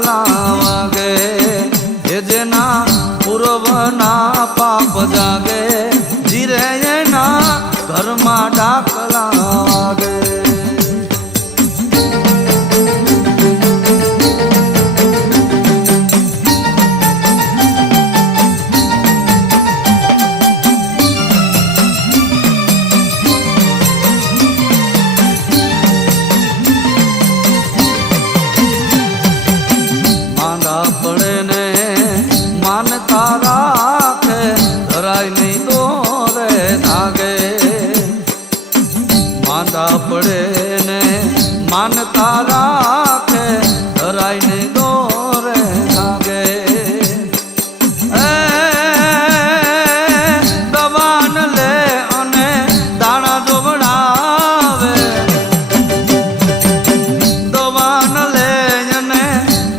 ડાકલા વાગે એ જેના પૂર્વના પાપ જાગે જીરે એના ઘરમાં ડાકલા વાગે માનતા રાખે ધરાય નહીં દોરે ધાગે માંદા પડે ને માનતા રાખે ધરાય નહીં દોરે ધાગે દવાન લે અને દાણા જોવડાવે દવાન લે અને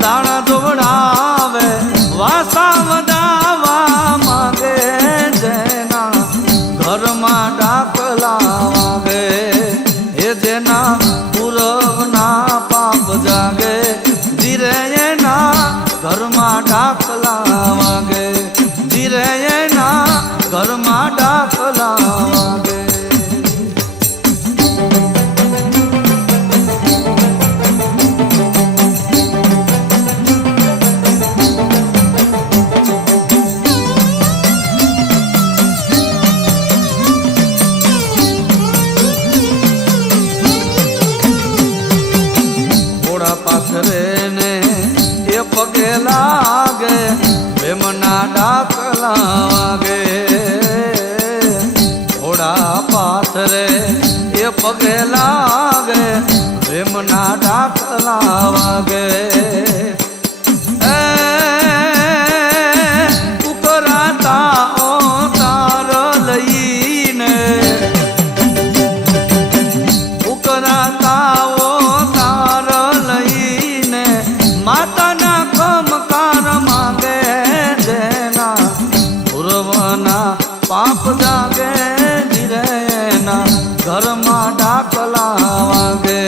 દાણા જોવડાવે વાસા વધાવા માંગે જેના ઘરમાં ડાકલા વાગે એ જેના પૂરવના પાપ જાગે જીરે એના ઘરમાં ડાકલા વાગે જીરે એના ઘરમાં ડાકલા વાગે પાથરે ને એ પગે લાગે પ્રેમના ડાકલા વાગે ઘોડા પાથરે એ પગે લાગે પ્રેમના ડાકલા વાગે ઉકરાતા ઓ તાર લઈને ઉકરાતા માતાના કમકાર માંગે જેના પૂર્વના પાપ જાગે જીરેના ઘરમાં ડાકલા વાગે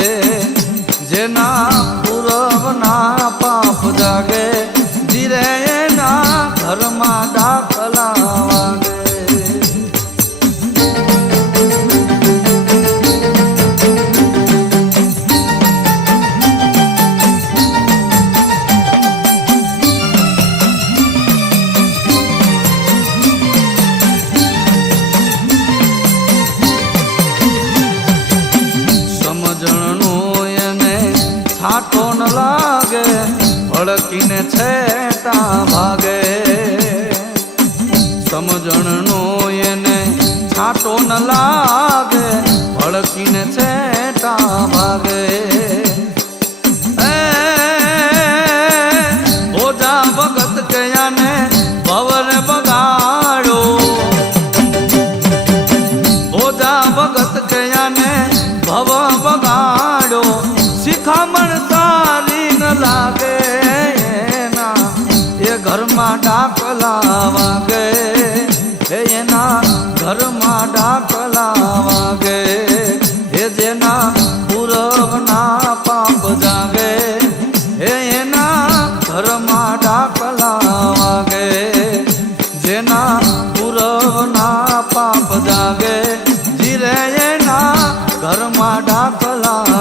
જેના પૂર્વના પાપ જાગે જીરેના ઘરમાં ડાકલા વાગે છાંટો ન લાગે ભડકીને છેટા ભાગે સમજણનો એને છાંટો ન લાગે ભડકીને છેટા ભાગે ઓજા ભગત કયાને ભવરે બગાડો ઓજા ભગત કયાને ભવ બગાડો શિખામણ સારી ન લાગે એના એ ઘરમાં ડાકલા વાગે એના ઘરમાં ડાકલા વાગે એ જેના પૂરવના પાપ જાગે એના ઘરમાં ડાકલા વાગે જેના પૂરવના પાપ જાગે જીરે એના ઘરમાં ડાકલા